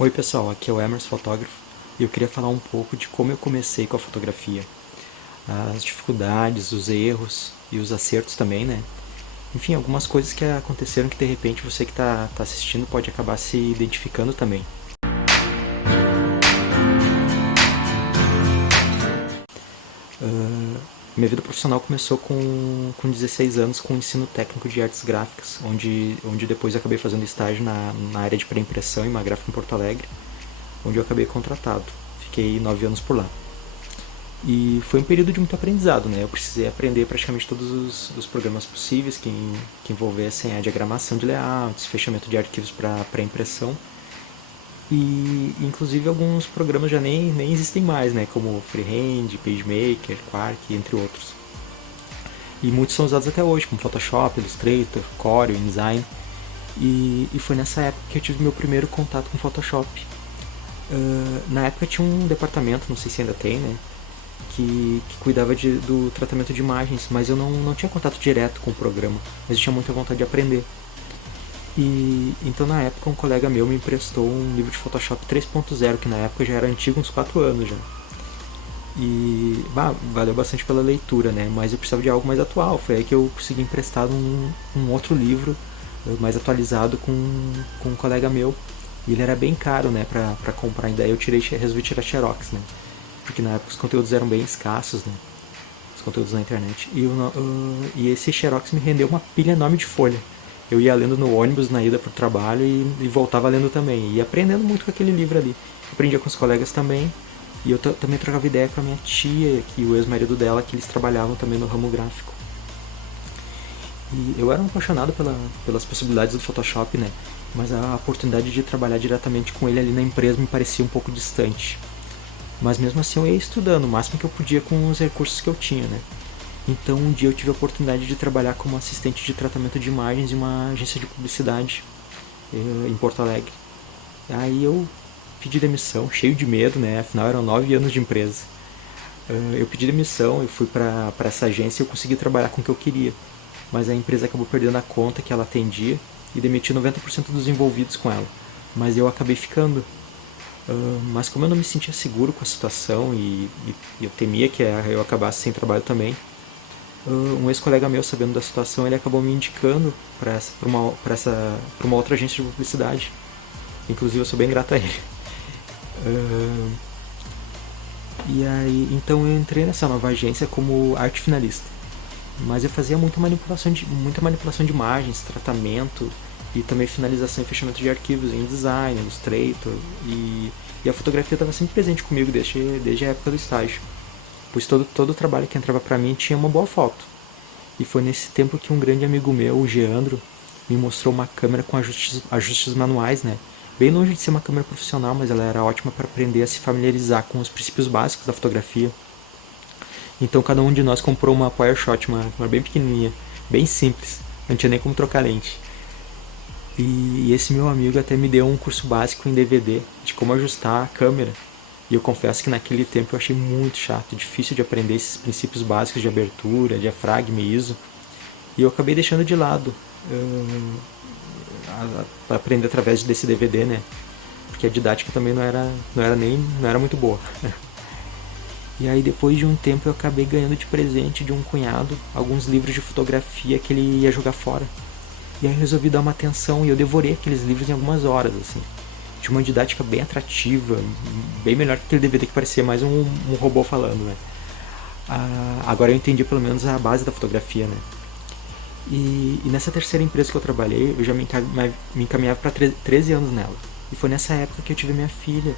Oi pessoal, aqui é o Emerson Fotógrafo e eu queria falar um pouco de como eu comecei com a fotografia. As dificuldades, os erros e os acertos também, né? Enfim, algumas coisas que aconteceram que de repente você que tá assistindo pode acabar se identificando também. Minha vida profissional começou com 16 anos com o ensino técnico de artes gráficas, onde depois eu acabei fazendo estágio na área de pré-impressão em uma gráfica em Porto Alegre, onde eu acabei contratado. Fiquei 9 anos por lá. E foi um período de muito aprendizado, né? Eu precisei aprender praticamente todos os programas possíveis que envolvessem a diagramação de layouts, fechamento de arquivos para impressão. E inclusive alguns programas já nem existem mais, né? Como Freehand, PageMaker, Quark, entre outros. E muitos são usados até hoje, como Photoshop, Illustrator, Corel, InDesign. E foi nessa época que eu tive meu primeiro contato com Photoshop. Na época tinha um departamento, não sei se ainda tem, né? Que cuidava do tratamento de imagens, mas eu não tinha contato direto com o programa, mas eu tinha muita vontade de aprender. E então na época um colega meu me emprestou um livro de Photoshop 3.0, que na época já era antigo, uns 4 anos já. E valeu bastante pela leitura, né? Mas eu precisava de algo mais atual. Foi aí que eu consegui emprestar um outro livro mais atualizado com um colega meu. E ele era bem caro, né, pra comprar. E daí resolvi tirar Xerox, né? Porque na época os conteúdos eram bem escassos, né? Os conteúdos na internet. E esse Xerox me rendeu uma pilha enorme de folha. Eu ia lendo no ônibus na ida pro trabalho e voltava lendo também. E aprendendo muito com aquele livro ali. Aprendia com os colegas também. E eu também trocava ideia com a minha tia, que o ex-marido dela, que eles trabalhavam também no ramo gráfico. E eu era um apaixonado pelas possibilidades do Photoshop, né? Mas a oportunidade de trabalhar diretamente com ele ali na empresa me parecia um pouco distante. Mas mesmo assim eu ia estudando o máximo que eu podia com os recursos que eu tinha, né? Então um dia eu tive a oportunidade de trabalhar como assistente de tratamento de imagens em uma agência de publicidade em Porto Alegre. Aí eu pedi demissão, cheio de medo, né? Afinal eram 9 anos de empresa. Eu pedi demissão, eu fui para essa agência e eu consegui trabalhar com o que eu queria. Mas a empresa acabou perdendo a conta que ela atendia e demitiu 90% dos envolvidos com ela. Mas eu acabei ficando. Mas como eu não me sentia seguro com a situação e eu temia que eu acabasse sem trabalho também, um ex-colega meu, sabendo da situação, ele acabou me indicando para uma outra agência de publicidade. Inclusive eu sou bem grato a ele. Uh, e aí, então eu entrei nessa nova agência como arte finalista. Mas eu fazia muita manipulação de imagens, tratamento e também finalização e fechamento de arquivos em design, Illustrator e a fotografia estava sempre presente comigo desde a época do estágio, pois todo o trabalho que entrava para mim tinha uma boa foto. E foi nesse tempo que um grande amigo meu, o Geandro, me mostrou uma câmera com ajustes manuais, né? Bem longe de ser uma câmera profissional, mas ela era ótima para aprender a se familiarizar com os princípios básicos da fotografia. Então cada um de nós comprou uma PowerShot, uma bem pequenininha, bem simples, não tinha nem como trocar lente. E esse meu amigo até me deu um curso básico em DVD de como ajustar a câmera. E eu confesso que naquele tempo eu achei muito chato, difícil de aprender esses princípios básicos de abertura, diafragma e ISO. E eu acabei deixando de lado para aprender através desse DVD, né? Porque a didática também não era muito boa. E aí depois de um tempo eu acabei ganhando de presente de um cunhado alguns livros de fotografia que ele ia jogar fora. E aí eu resolvi dar uma atenção e eu devorei aqueles livros em algumas horas, assim. Tinha uma didática bem atrativa, bem melhor que aquele DVD que parecia mais um robô falando, né? Agora eu entendi pelo menos a base da fotografia, né? E nessa terceira empresa que eu trabalhei, eu já me encaminhava para 13 anos nela. E foi nessa época que eu tive minha filha.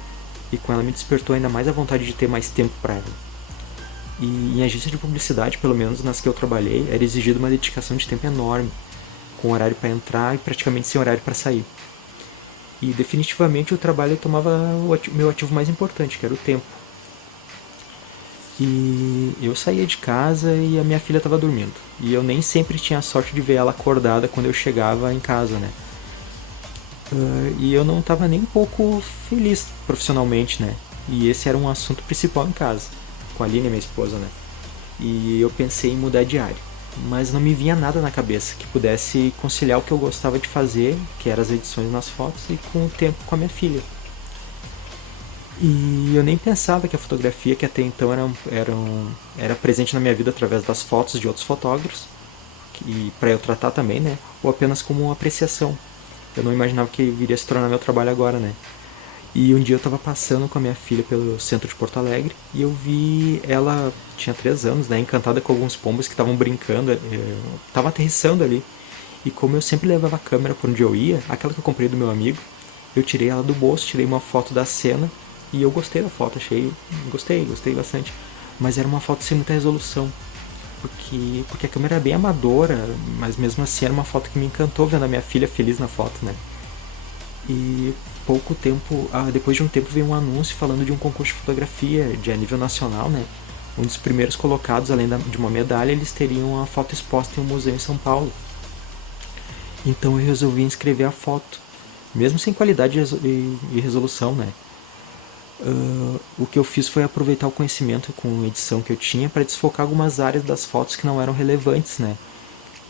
E com ela me despertou ainda mais a vontade de ter mais tempo para ela. E em agência de publicidade, pelo menos nas que eu trabalhei, era exigido uma dedicação de tempo enorme, com horário para entrar e praticamente sem horário para sair. E definitivamente o trabalho tomava o meu ativo mais importante, que era o tempo. E eu saía de casa e a minha filha estava dormindo. E eu nem sempre tinha a sorte de ver ela acordada quando eu chegava em casa, né? E eu não estava nem um pouco feliz profissionalmente, né? E esse era um assunto principal em casa, com a Aline, minha esposa, né? E eu pensei em mudar de área, mas não me vinha nada na cabeça que pudesse conciliar o que eu gostava de fazer, que eram as edições nas fotos, e com o tempo com a minha filha. E eu nem pensava que a fotografia, que até então era presente na minha vida através das fotos de outros fotógrafos, e para eu tratar também, né? Ou apenas como uma apreciação. Eu não imaginava que viria a se tornar meu trabalho agora, né? E um dia eu estava passando com a minha filha pelo centro de Porto Alegre e eu vi ela, tinha 3 anos, né? Encantada com alguns pombos que estavam brincando, tava aterrissando ali. E como eu sempre levava a câmera por onde eu ia, aquela que eu comprei do meu amigo, eu tirei ela do bolso, tirei uma foto da cena e eu gostei da foto, gostei bastante. Mas era uma foto sem muita resolução, porque a câmera era bem amadora, mas mesmo assim era uma foto que me encantou vendo a minha filha feliz na foto, né? E pouco tempo, depois de um tempo veio um anúncio falando de um concurso de fotografia de a nível nacional, né? Um dos primeiros colocados, além de uma medalha, eles teriam a foto exposta em um museu em São Paulo. Então eu resolvi inscrever a foto, mesmo sem qualidade e resolução, né? O que eu fiz foi aproveitar o conhecimento com edição que eu tinha para desfocar algumas áreas das fotos que não eram relevantes, né?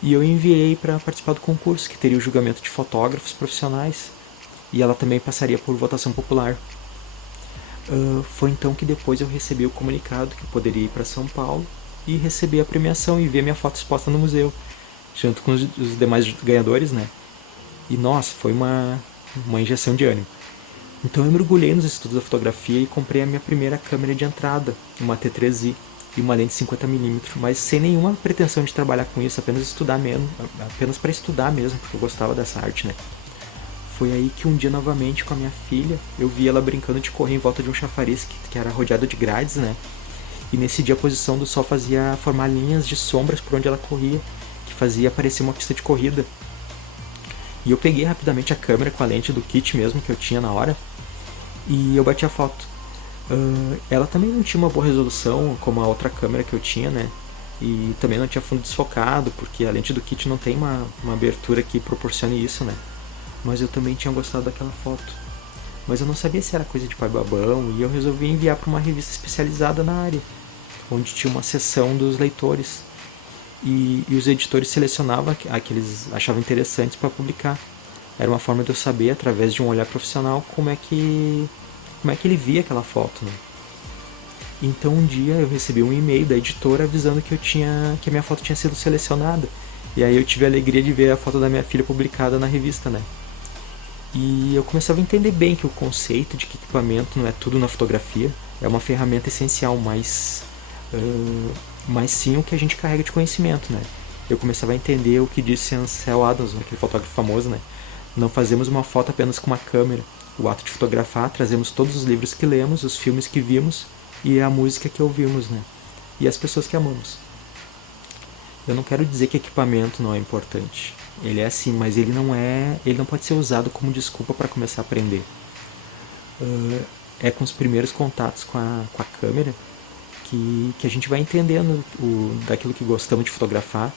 E eu enviei para participar do concurso, que teria o julgamento de fotógrafos profissionais. E ela também passaria por votação popular. Foi então que depois eu recebi o comunicado que eu poderia ir para São Paulo e receber a premiação e ver minha foto exposta no museu, junto com os demais ganhadores, né? E nossa, foi uma injeção de ânimo. Então eu mergulhei nos estudos da fotografia e comprei a minha primeira câmera de entrada, uma T3i e uma lente 50mm, mas sem nenhuma pretensão de trabalhar com isso, apenas para estudar mesmo, porque eu gostava dessa arte, né? Foi aí que um dia novamente com a minha filha, eu vi ela brincando de correr em volta de um chafariz que era rodeado de grades, né? E nesse dia a posição do sol fazia formar linhas de sombras por onde ela corria, que fazia parecer uma pista de corrida. E eu peguei rapidamente a câmera com a lente do kit mesmo que eu tinha na hora e eu bati a foto. Ela também não tinha uma boa resolução como a outra câmera que eu tinha, né? E também não tinha fundo desfocado, porque a lente do kit não tem uma abertura que proporcione isso, né? Mas eu também tinha gostado daquela foto. Mas eu não sabia se era coisa de pai babão e eu resolvi enviar para uma revista especializada na área, onde tinha uma seção dos leitores. E os editores selecionavam a que eles achavam interessantes para publicar. Era uma forma de eu saber, através de um olhar profissional, como é que ele via aquela foto, né? Então um dia eu recebi um e-mail da editora avisando que a minha foto tinha sido selecionada. E aí eu tive a alegria de ver a foto da minha filha publicada na revista, né? E eu começava a entender bem que o conceito de que equipamento não é tudo na fotografia, é uma ferramenta essencial, mas sim o que a gente carrega de conhecimento, né? Eu começava a entender o que disse Ansel Adams, aquele fotógrafo famoso, né? Não fazemos uma foto apenas com uma câmera. O ato de fotografar, trazemos todos os livros que lemos, os filmes que vimos e a música que ouvimos, né? E as pessoas que amamos. Eu não quero dizer que equipamento não é importante. Ele é assim, mas ele não pode ser usado como desculpa para começar a aprender. É com os primeiros contatos com a câmera que a gente vai entendendo daquilo que gostamos de fotografar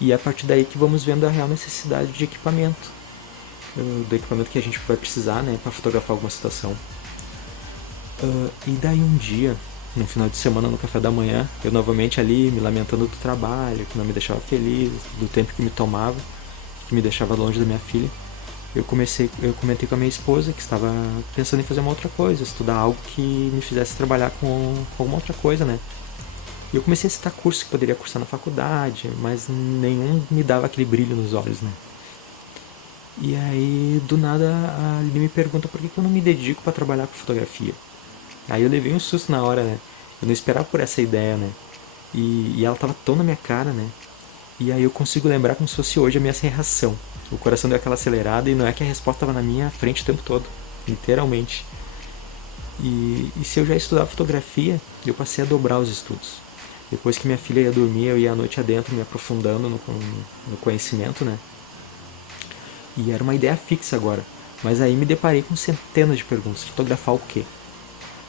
e é a partir daí que vamos vendo a real necessidade de equipamento, do equipamento que a gente vai precisar, né, para fotografar alguma situação. E daí um dia, no final de semana, no café da manhã, eu novamente ali me lamentando do trabalho, que não me deixava feliz, do tempo que me tomava, que me deixava longe da minha filha. Eu comentei com a minha esposa que estava pensando em fazer uma outra coisa, estudar algo que me fizesse trabalhar com alguma outra coisa, né? E eu comecei a citar cursos que poderia cursar na faculdade, mas nenhum me dava aquele brilho nos olhos, né? E aí, do nada, a Aline me pergunta por que eu não me dedico para trabalhar com fotografia. Aí eu levei um susto na hora, né? Eu não esperava por essa ideia, né? E ela tava tão na minha cara, né? E aí eu consigo lembrar como se fosse hoje a minha reação. O coração deu aquela acelerada e não é que a resposta estava na minha frente o tempo todo. Literalmente. E se eu já estudava fotografia, eu passei a dobrar os estudos. Depois que minha filha ia dormir, eu ia à noite adentro me aprofundando no conhecimento, né? E era uma ideia fixa agora. Mas aí me deparei com centenas de perguntas. Fotografar o quê?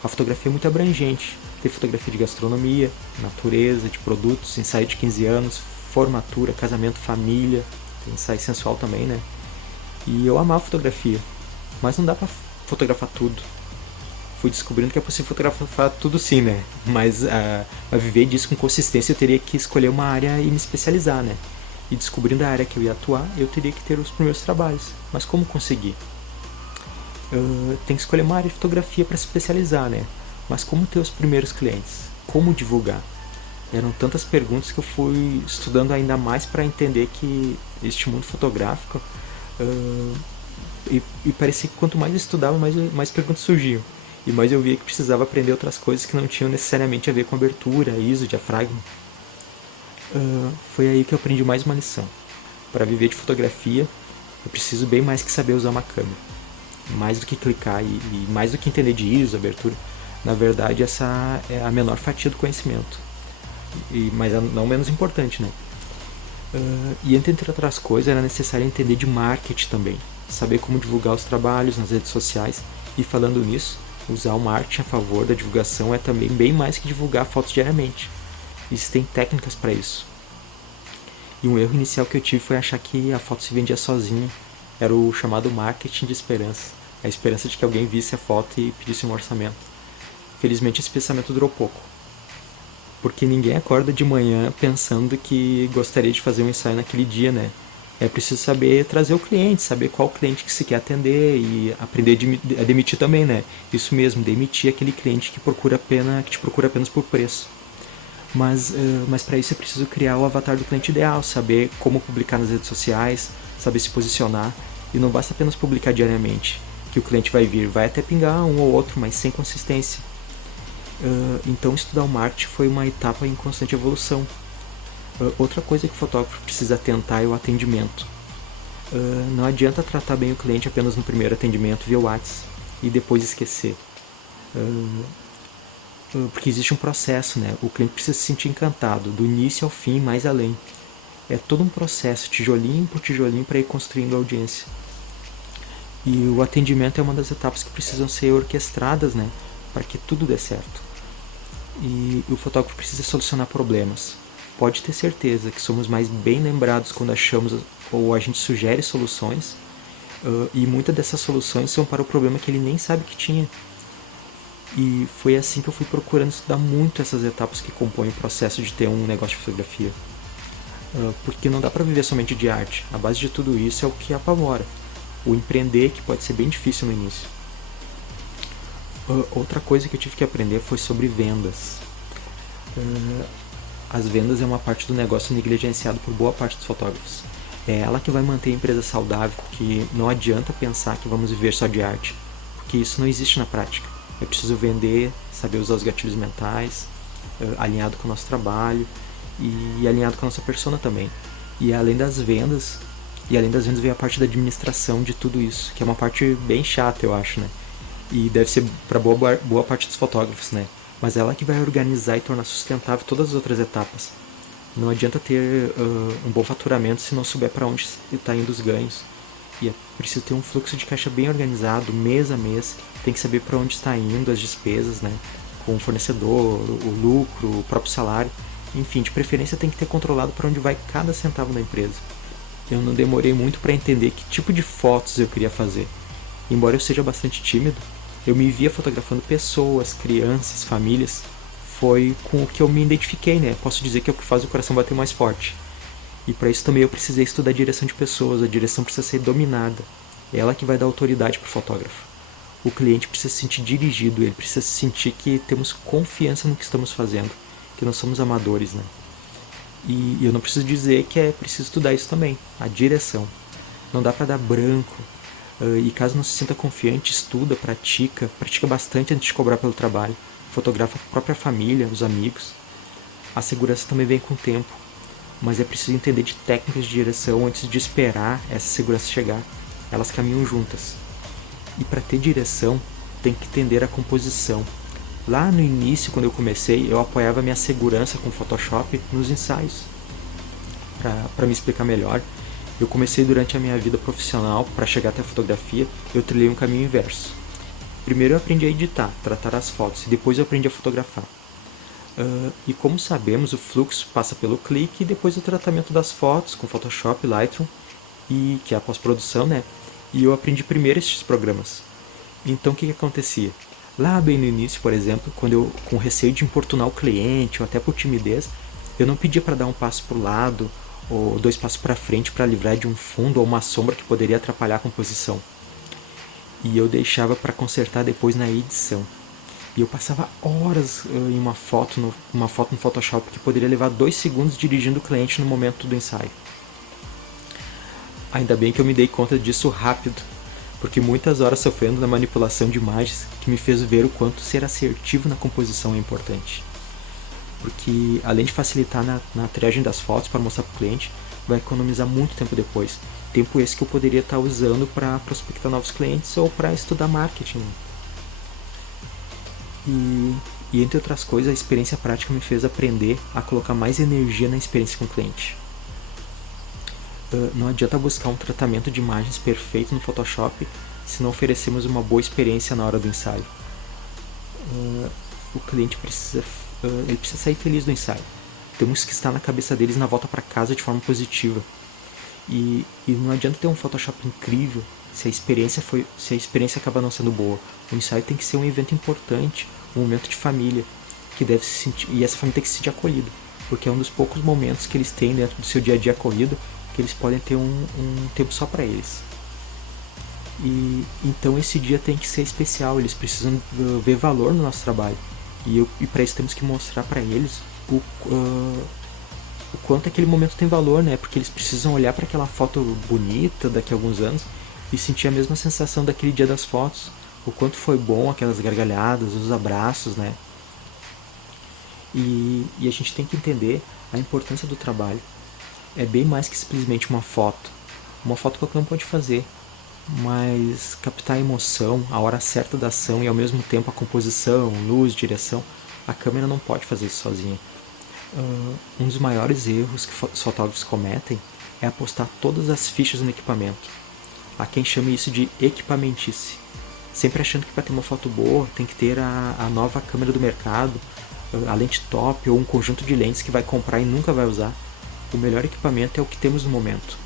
A fotografia é muito abrangente. Tem fotografia de gastronomia, natureza, de produtos, ensaio de 15 anos, formatura, casamento, família, tem ensaio sensual também, né? E eu amava fotografia, mas não dá pra fotografar tudo. Fui descobrindo que é possível fotografar tudo sim, né? Mas pra viver disso com consistência eu teria que escolher uma área e me especializar, né? E descobrindo a área que eu ia atuar, eu teria que ter os primeiros trabalhos. Mas como conseguir? tem que escolher uma área de fotografia para se especializar, né? Mas como ter os primeiros clientes? Como divulgar? Eram tantas perguntas que eu fui estudando ainda mais para entender que este mundo fotográfico e parecia que quanto mais eu estudava, mais perguntas surgiam. E mais eu via que precisava aprender outras coisas que não tinham necessariamente a ver com abertura, ISO, diafragma. Foi aí que eu aprendi mais uma lição. Para viver de fotografia, eu preciso bem mais que saber usar uma câmera. Mais do que clicar e mais do que entender de ISO, abertura. Na verdade, essa é a menor fatia do conhecimento. Mas não menos importante, né? E entre outras coisas, era necessário entender de marketing também. Saber como divulgar os trabalhos nas redes sociais. E falando nisso, usar o marketing a favor da divulgação é também bem mais que divulgar fotos diariamente. Existem técnicas para isso. E um erro inicial que eu tive foi achar que a foto se vendia sozinha. Era o chamado marketing de esperança. A esperança de que alguém visse a foto e pedisse um orçamento. Felizmente esse pensamento durou pouco. Porque ninguém acorda de manhã pensando que gostaria de fazer um ensaio naquele dia, né? É preciso saber trazer o cliente, saber qual cliente que se quer atender e aprender a demitir também, né? Isso mesmo, demitir aquele cliente que te procura apenas por preço. Mas para isso é preciso criar o avatar do cliente ideal, saber como publicar nas redes sociais, saber se posicionar. E não basta apenas publicar diariamente, que o cliente vai vir. Vai até pingar um ou outro, mas sem consistência. Então estudar o marketing foi uma etapa em constante evolução. Outra coisa que o fotógrafo precisa atentar é o atendimento. Não adianta tratar bem o cliente apenas no primeiro atendimento via WhatsApp e depois esquecer. Porque existe um processo, né? O cliente precisa se sentir encantado, do início ao fim e mais além. É todo um processo, tijolinho por tijolinho, para ir construindo a audiência. E o atendimento é uma das etapas que precisam ser orquestradas, né? Para que tudo dê certo. E o fotógrafo precisa solucionar problemas. Pode ter certeza que somos mais bem lembrados quando achamos ou a gente sugere soluções, e muitas dessas soluções são para o problema que ele nem sabe que tinha. E foi assim que eu fui procurando estudar muito essas etapas que compõem o processo de ter um negócio de fotografia. Porque não dá para viver somente de arte. A base de tudo isso é o que apavora. O empreender, que pode ser bem difícil no início. Outra coisa que eu tive que aprender foi sobre vendas. As vendas é uma parte do negócio negligenciado por boa parte dos fotógrafos. É ela que vai manter a empresa saudável, que não adianta pensar que vamos viver só de arte, porque isso não existe na prática. É preciso vender, saber usar os gatilhos mentais, alinhado com o nosso trabalho e alinhado com a nossa persona também. E além das vendas vem a parte da administração de tudo isso, que é uma parte bem chata, eu acho, né? E deve ser para boa parte dos fotógrafos, né? Mas é ela que vai organizar e tornar sustentável todas as outras etapas. Não adianta ter um bom faturamento se não souber para onde está indo os ganhos. E é preciso ter um fluxo de caixa bem organizado, mês a mês. Tem que saber para onde está indo as despesas, né? Com o fornecedor, o lucro, o próprio salário. Enfim, de preferência tem que ter controlado para onde vai cada centavo da empresa. Eu não demorei muito para entender que tipo de fotos eu queria fazer. Embora eu seja bastante tímido, eu me via fotografando pessoas, crianças, famílias. Foi com o que eu me identifiquei, né? Posso dizer que é o que faz o coração bater mais forte. E para isso também eu precisei estudar a direção de pessoas. A direção precisa ser dominada. É ela que vai dar autoridade para o fotógrafo. O cliente precisa se sentir dirigido, ele precisa sentir que temos confiança no que estamos fazendo, que não somos amadores, né? E eu não preciso dizer que é preciso estudar isso também, a direção. Não dá para dar branco. E caso não se sinta confiante, estuda, pratica bastante antes de cobrar pelo trabalho. Fotografa a própria família, os amigos. A segurança também vem com o tempo, mas é preciso entender de técnicas de direção antes de esperar essa segurança chegar. Elas caminham juntas. E para ter direção, tem que entender a composição. Lá no início, quando eu comecei, eu apoiava minha segurança com Photoshop nos ensaios. Para me explicar melhor, eu comecei durante a minha vida profissional, para chegar até a fotografia, eu trilhei um caminho inverso. Primeiro eu aprendi a editar, tratar as fotos, e depois eu aprendi a fotografar. E como sabemos, o fluxo passa pelo clique e depois o tratamento das fotos com Photoshop, Lightroom, que é a pós-produção, né? E eu aprendi primeiro estes programas. Então o que acontecia? Lá bem no início, por exemplo, quando eu com receio de importunar o cliente ou até por timidez, eu não pedia para dar um passo para o lado ou 2 passos para frente para livrar de um fundo ou uma sombra que poderia atrapalhar a composição. e eu deixava para consertar depois na edição. E eu passava horas em uma foto no Photoshop que poderia levar 2 segundos dirigindo o cliente no momento do ensaio. Ainda bem que eu me dei conta disso rápido, porque muitas horas sofrendo na manipulação de imagens que me fez ver o quanto ser assertivo na composição é importante. Porque além de facilitar na triagem das fotos para mostrar para o cliente, vai economizar muito tempo depois. Tempo esse que eu poderia estar usando para prospectar novos clientes ou para estudar marketing. E entre outras coisas, a experiência prática me fez aprender a colocar mais energia na experiência com o cliente. Não adianta buscar um tratamento de imagens perfeito no Photoshop se não oferecemos uma boa experiência na hora do ensaio. O cliente precisa sair feliz do ensaio. Temos que estar na cabeça deles na volta para casa de forma positiva. E não adianta ter um Photoshop incrível se a experiência acaba não sendo boa. O ensaio tem que ser um evento importante, um momento de família, que deve se sentir, e essa família tem que se sentir acolhida, porque é um dos poucos momentos que eles têm dentro do seu dia a dia corrido que eles podem ter um tempo só para eles. E então esse dia tem que ser especial, eles precisam ver valor no nosso trabalho. E para isso temos que mostrar para eles o quanto aquele momento tem valor, né? Porque eles precisam olhar para aquela foto bonita daqui a alguns anos e sentir a mesma sensação daquele dia das fotos. O quanto foi bom aquelas gargalhadas, os abraços, né? E a gente tem que entender a importância do trabalho. É bem mais que simplesmente uma foto. Uma foto qualquer um pode fazer, mas captar a emoção, a hora certa da ação e ao mesmo tempo a composição, luz, direção, a câmera não pode fazer isso sozinha. Um dos maiores erros que os fotógrafos cometem é apostar todas as fichas no equipamento. Há quem chame isso de equipamentice, sempre achando que para ter uma foto boa tem que ter a nova câmera do mercado, a lente top ou um conjunto de lentes que vai comprar e nunca vai usar. O melhor equipamento é o que temos no momento.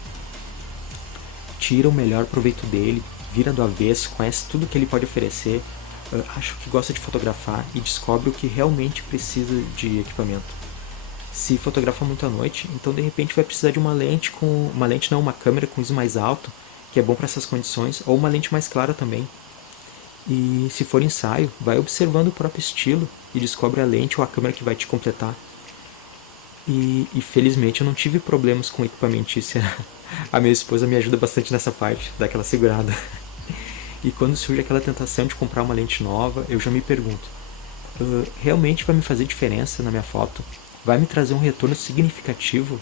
Tira o melhor proveito dele, vira do avesso, conhece tudo que ele pode oferecer, acha o que gosta de fotografar e descobre o que realmente precisa de equipamento. Se fotografa muito à noite, então de repente vai precisar de uma câmera com ISO mais alto, que é bom para essas condições, ou uma lente mais clara também. E se for ensaio, vai observando o próprio estilo e descobre a lente ou a câmera que vai te completar. E felizmente eu não tive problemas com equipamentícia. A minha esposa me ajuda bastante nessa parte, daquela segurada. E quando surge aquela tentação de comprar uma lente nova, eu já me pergunto, realmente vai me fazer diferença na minha foto? Vai me trazer um retorno significativo?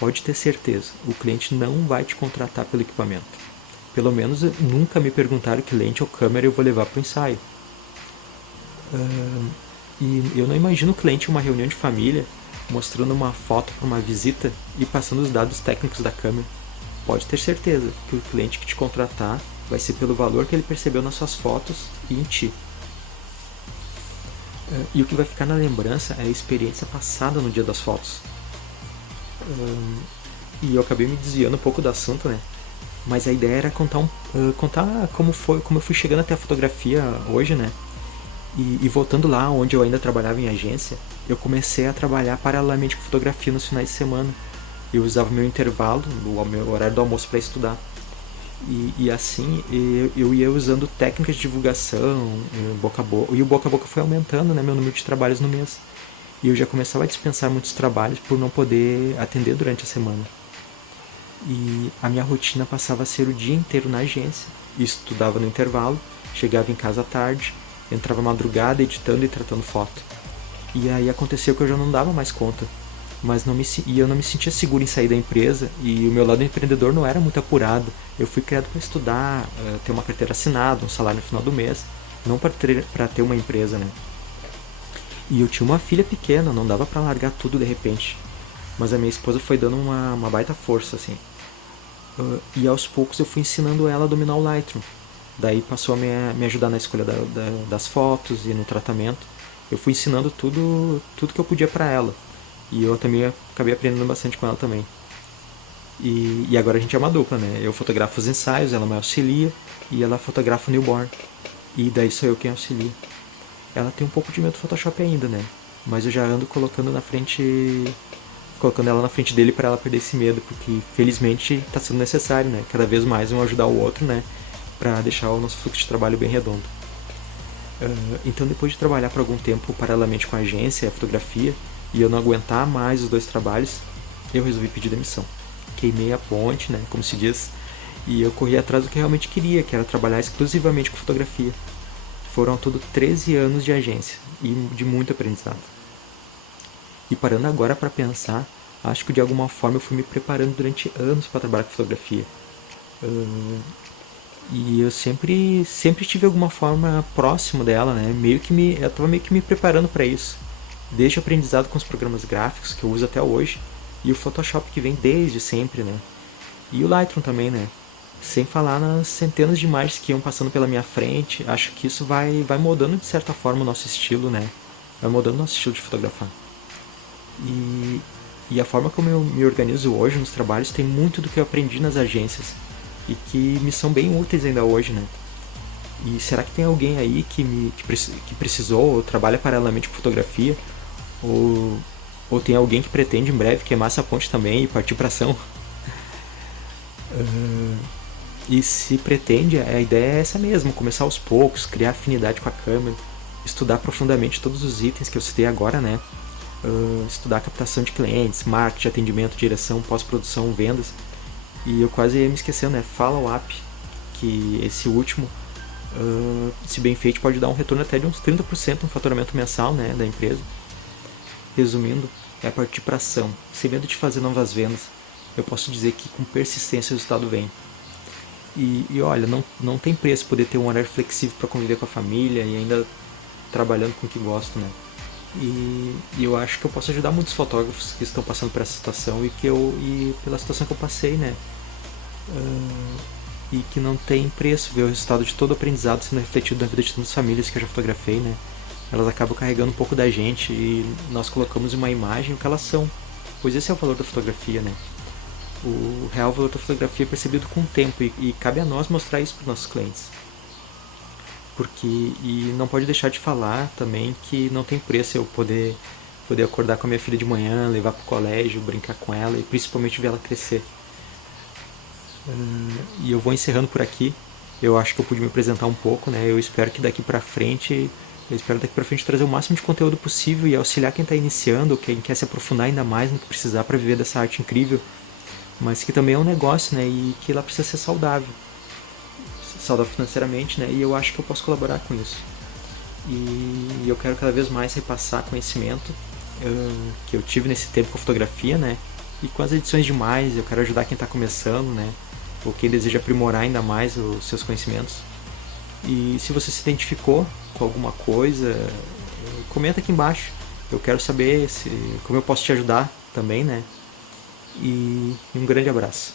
Pode ter certeza, o cliente não vai te contratar pelo equipamento. Pelo menos nunca me perguntaram que lente ou câmera eu vou levar para o ensaio. E eu não imagino o cliente em uma reunião de família mostrando uma foto para uma visita e passando os dados técnicos da câmera. Pode ter certeza que o cliente que te contratar vai ser pelo valor que ele percebeu nas suas fotos e em ti. E o que vai ficar na lembrança é a experiência passada no dia das fotos. E eu acabei me desviando um pouco do assunto, né? Mas a ideia era contar como eu fui chegando até a fotografia hoje, né? E voltando lá onde eu ainda trabalhava em agência, eu comecei a trabalhar paralelamente com fotografia nos finais de semana. Eu usava meu intervalo, o meu horário do almoço para estudar. E assim eu ia usando técnicas de divulgação, boca a boca, e o boca a boca foi aumentando, né, meu número de trabalhos no mês. E eu já começava a dispensar muitos trabalhos por não poder atender durante a semana. E a minha rotina passava a ser o dia inteiro na agência, estudava no intervalo, chegava em casa à tarde, entrava madrugada editando e tratando foto. E aí aconteceu que eu já não dava mais conta. Eu não me sentia seguro em sair da empresa e o meu lado empreendedor não era muito apurado. Eu fui criado para estudar, ter uma carteira assinada, um salário no final do mês, não para ter uma empresa, né? E eu tinha uma filha pequena, não dava para largar tudo de repente. Mas a minha esposa foi dando uma baita força, assim. E aos poucos eu fui ensinando ela a dominar o Lightroom. Daí passou a me ajudar na escolha das fotos e no tratamento. Eu fui ensinando tudo que eu podia para ela. E eu também acabei aprendendo bastante com ela também. E agora a gente é uma dupla, né? Eu fotografo os ensaios, ela me auxilia, e ela fotografa o newborn. E daí sou eu quem auxilia. Ela tem um pouco de medo do Photoshop ainda, né? Mas eu já ando colocando ela na frente dele para ela perder esse medo, porque felizmente está sendo necessário, né? Cada vez mais um ajudar o outro, né? para deixar o nosso fluxo de trabalho bem redondo. Então, depois de trabalhar por algum tempo paralelamente com a agência e a fotografia, e eu não aguentar mais os dois trabalhos, eu resolvi pedir demissão. Queimei a ponte, né, como se diz, e eu corri atrás do que eu realmente queria, que era trabalhar exclusivamente com fotografia. Foram ao todo 13 anos de agência e de muito aprendizado. E parando agora para pensar, acho que de alguma forma eu fui me preparando durante anos para trabalhar com fotografia. E eu sempre tive alguma forma próximo dela, né? Eu estava meio que me preparando para isso. Desde o aprendizado com os programas gráficos que eu uso até hoje, e o Photoshop que vem desde sempre, né? E o Lightroom também, né? Sem falar nas centenas de imagens que iam passando pela minha frente, acho que isso vai moldando de certa forma o nosso estilo, né? Vai mudando o nosso estilo de fotografar. E, e a forma como eu me organizo hoje nos trabalhos tem muito do que eu aprendi nas agências e que me são bem úteis ainda hoje, né? E será que tem alguém aí que precisou ou trabalha paralelamente com fotografia? Ou, ou tem alguém que pretende em breve queimar essa ponte também e partir para ação? E se pretende, a ideia é essa mesmo, começar aos poucos, criar afinidade com a câmera, estudar profundamente todos os itens que eu citei agora, né? Estudar captação de clientes, marketing, atendimento, direção, pós-produção, vendas. E eu quase ia me esquecendo, né? Follow-up, que esse último, se bem feito, pode dar um retorno até de uns 30% no faturamento mensal, né, da empresa. Resumindo, é partir para ação, sem medo de fazer novas vendas. Eu posso dizer que com persistência o resultado vem. E olha, não tem preço poder ter um horário flexível para conviver com a família e ainda trabalhando com o que gosto, né? E eu acho que eu posso ajudar muitos fotógrafos que estão passando por essa situação e pela situação que eu passei, né? E que não tem preço ver o resultado de todo o aprendizado sendo refletido na vida de tantas famílias que eu já fotografei, né? Elas acabam carregando um pouco da gente e nós colocamos em uma imagem o que elas são, pois esse é o valor da fotografia, né? O real valor da fotografia é percebido com o tempo e cabe a nós mostrar isso para os nossos clientes. E não pode deixar de falar também que não tem preço eu poder acordar com a minha filha de manhã, levar para o colégio, brincar com ela e principalmente ver ela crescer. E eu vou encerrando por aqui. Eu acho que eu pude me apresentar um pouco, né? Eu espero daqui para frente trazer o máximo de conteúdo possível e auxiliar quem está iniciando, quem quer se aprofundar ainda mais no que precisar para viver dessa arte incrível, mas que também é um negócio, né? E que ela precisa ser saudável financeiramente, né? E eu acho que eu posso colaborar com isso. E eu quero cada vez mais repassar conhecimento que eu tive nesse tempo com a fotografia, né? E com as edições de mais, eu quero ajudar quem está começando, né? Ou quem deseja aprimorar ainda mais os seus conhecimentos. E se você se identificou com alguma coisa, comenta aqui embaixo. Eu quero saber como eu posso te ajudar também, né? E um grande abraço.